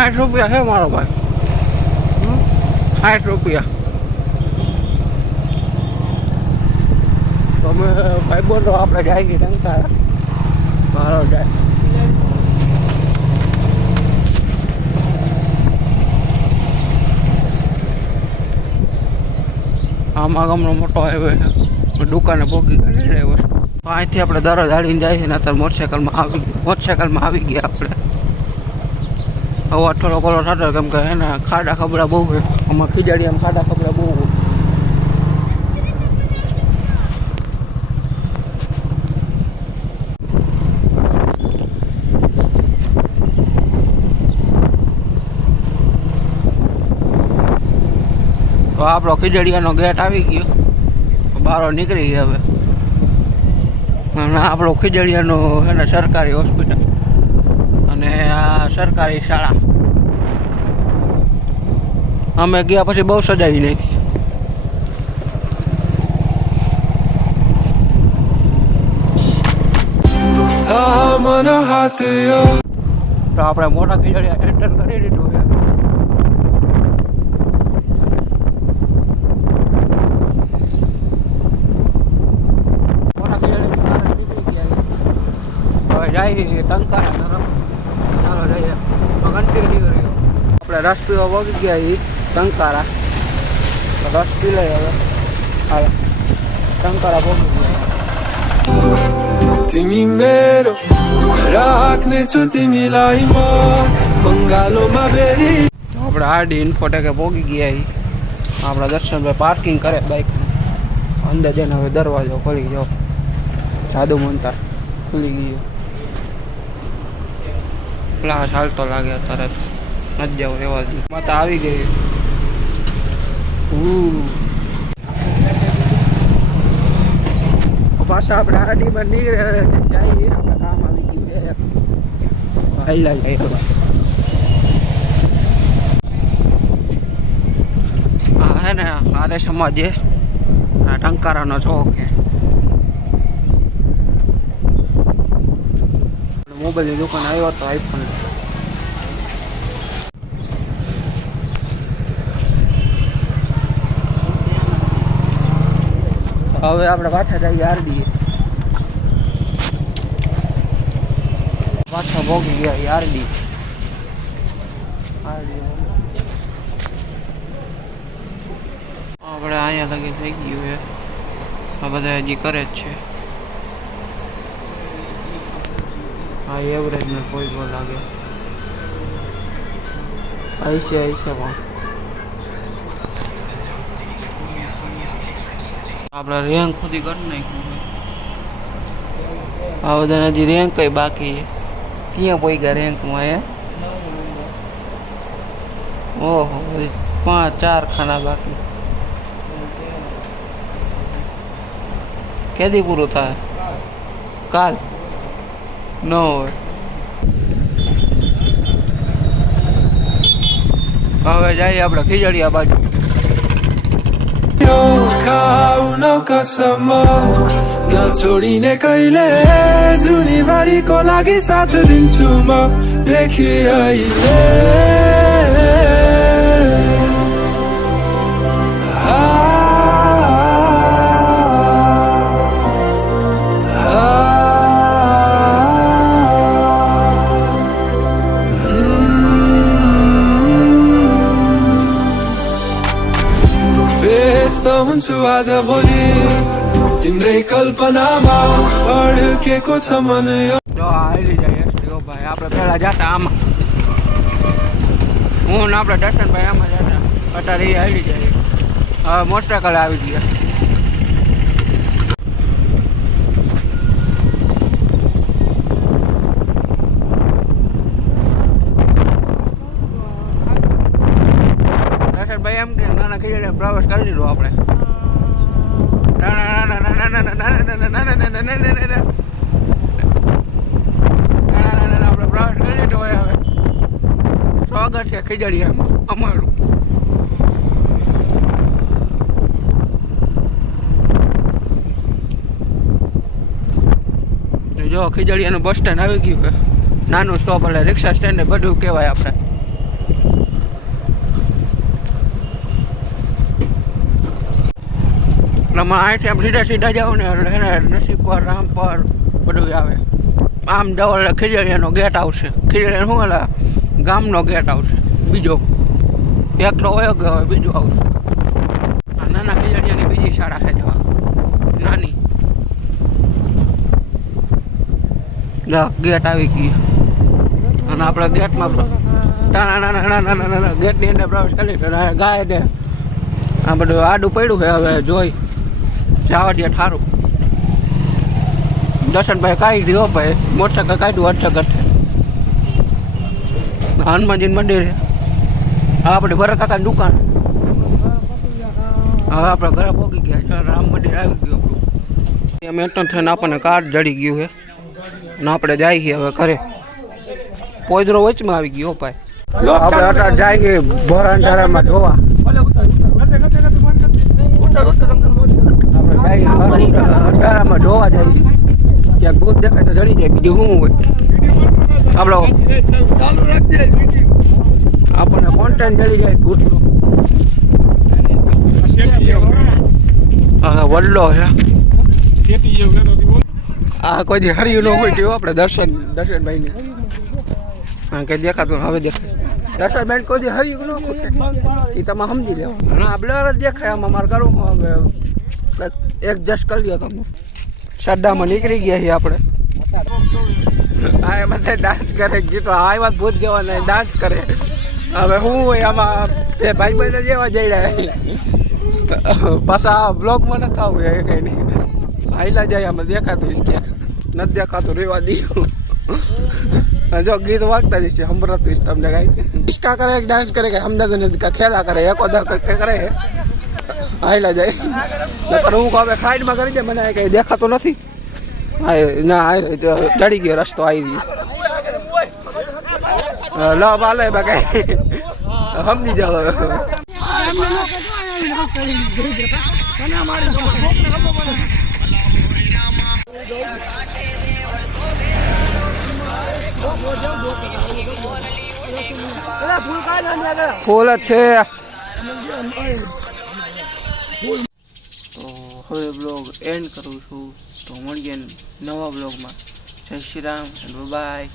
₹60 है मारो भाई, ₹60 तो मैं भाई बोल रहा हूँ आप जाएगी टंकारा मारो जाए आमा गामनो मोटो हाईवे है दुकाने पोगी गई वस्तु અહીંથી આપણે દરરોજ હાડીને જાય છે ને અત્યારે મોટરસાઇકલમાં આવી ગયા આપણે અવાજ થોડો કોલો થતો કેમ કે હે ને ખાડા ખબડા બહુ હોય આમાં ખીજાડીયામાં ખાડા ખબડા બહુ હોય તો આપણો ખીજડીયાનો ગેટ આવી ગયો બહાર નીકળી ગયા હવે આપણો ખીજડીયાનો છે ને સરકારી હોસ્પિટલ અને આ સરકારી શાળા અમે ગયા પછી બહુ સજાવી નાખી તો આપણે મોટા ખીજડીયા એન્ટર કરી દીધું છે જાય ટંકારા તરફ ચાલો જઈએ તો કન્ટિન્યુ કરીએ આપણે રસ પીવા વગી ગયા એ ટંકારા તો રસ પી લઈએ હવે હાલ ટંકારા પહોંચી ગયા तिमी मेरो राख्ने छु तिमीलाई म बङ्गालोमा बेरी તો આપણે આડી ઇન્ફોટેકે પહોંચી ગયા એ આપણા દર્શનભાઈ પાર્કિંગ કરે બાઇક અંદર જઈને હવે દરવાજો ખોલી જાઓ સાદુ મંતર ખુલી ગયો ક્લાસ હાલતો લાગે અત્યારે તો નથી જવું એવા જ માતા આવી ગઈ પાછા આપણે આડીમાં નીકળે જઈએ આપણે કામ આવી ગયું હાઈલા જાય હા હે ને આરે સમાજે ટંકારાનો ચોક છે મોબાઈલની દુકાન આવ્યો હતો આઈફોન હવે આપણે પાછા જઈએ આરડી પાછા ભોગી ગયા આરડી આપણે અહીંયા લગી થઈ ગયું છે આ બધા હજી કરે જ છે हाँ एवरेज में कोई वो लागे ऐसे वहाँ अपना रैंक खुद ही कर नहीं जी रैंक कई बाकी है क्या कोई का रैंक में है ओहो 5-4 खाना बाकी कैदी पूરું था काल नो હવે જઈએ આપણે ખીજડીયા બાજુ खाउन कसम नछोडिने कहिले जुनीबारीको लागि साथ दिन्छु म देखि अहिले हुन्छु आज भोलि तिम्रै कल्पनामा अड्केको छ मन જો આલી જાય એસટીઓ ભાઈ આપણે પહેલા જાતા આમાં હું ને આપણે દર્શનભાઈ આમાં જાતા અત્યારે એ આલી જાય હવે મોટરસાઇકલ આવી ગયા દર્શનભાઈ એમ કે નાના ખીજડીયા પ્રવાસ કરી લીધો આપણે સ્વાગત છે ખીજડીયામાં અમારું જો ખીજડીયાનું બસ સ્ટેન્ડ આવી ગયું કે નાનું સ્ટોપ એટલે રિક્ષા સ્ટેન્ડ બધું કહેવાય આપણે એટલે અહીંથી આમ સીધા સીધા જાઓ ને એટલે એને નસીબ પર રામ પર બધું આવે. આમ જાઓ એટલે ખીજડીયાનો ગેટ આવશે. ખીજડીયા શું એટલે ગામનો ગેટ આવશે. બીજો એકલો હોય કે હવે બીજો આવશે. આ નાના ખીજડીયાની બીજી શાળા છે જો નાની. ગેટ આવી ગઈ અને આપણે ગેટમાં નાના ગેટની અંદર પ્રવેશ કરી ગાય ને આ બધું આડું પડ્યું છે. હવે જોઈ જવા દે ઠારું. દર્શનભાઈ કાઢી દીધો ભાઈ મોટરસાઇકલ કાઢ્યું અડચક હનુમાનજી મંદિર છે. હા આપણે ભરત કાકાની દુકાન. હવે આપણે ઘરે પહોંચી ગયા. રામ મંદિર આવી ગયું આપણું. મેટન થઈને આપણને કાર્ડ જડી ગયું છે ને આપણે જાય છીએ હવે ઘરે. પોદરો વચમાં આવી ગયો ભાઈ. આપણે અત્યારે જાય છીએ ભરાંધારામાં જોવા. આપણે જાય અંધારામાં જોવા જાય. ક્યાંક ભૂત દેખાય તો ચડી જાય. બીજું શું હોય આપણને કોન્ટેન્ટ મળી જાય ભૂતનો. વડલો છે આ કોઈ હર્યું ન હોય તેવું આપણે દર્શનભાઈને કે દેખાતું હવે દેખાય. દર્શનભાઈ કોઈ હર્યું ન ખૂટે એ તમે સમજી લેવો. અને આ બ્લર જ દેખાય આમાં મારે કરવું હવે એડજસ્ટ કરી લ્યો તમે. સડ્ડામાં નીકળી ગયા છીએ આપણે. આ બધા ડાન્સ કરે ગીતો આવ્યા ભૂત જેવા ડાન્સ કરે. હવે શું હોય આમાં એ ભાઈ બહેનો જેવા જઈ રહ્યા પાછા બ્લોગમાં નથી આવું એ કંઈ નહીં. હાઈલા જાય આમાં દેખાતું ક્યાંક નથી દેખાતું રેવા દીધું. જો ગીત વાગતા જશે સંભળાતું તમને કાંઈ ઈસ્કા કરે ડાન્સ કરે કે અમદાવાદ નથી ખેલા કરે એકો કરે હાઈલા જાય. નકર હું હવે સાઈડમાં કરી દે મને કંઈ દેખાતું નથી. ના ચડી ગયો રસ્તો આવી રહ્યો. લો બાલે બાકી સમજી જાવ. ફૂલ જ છે. તો હવે બ્લોગ એન્ડ કરું છું. તો મળીએ નવા બ્લોગમાં. જય શ્રી રામ એન્ડ બાય.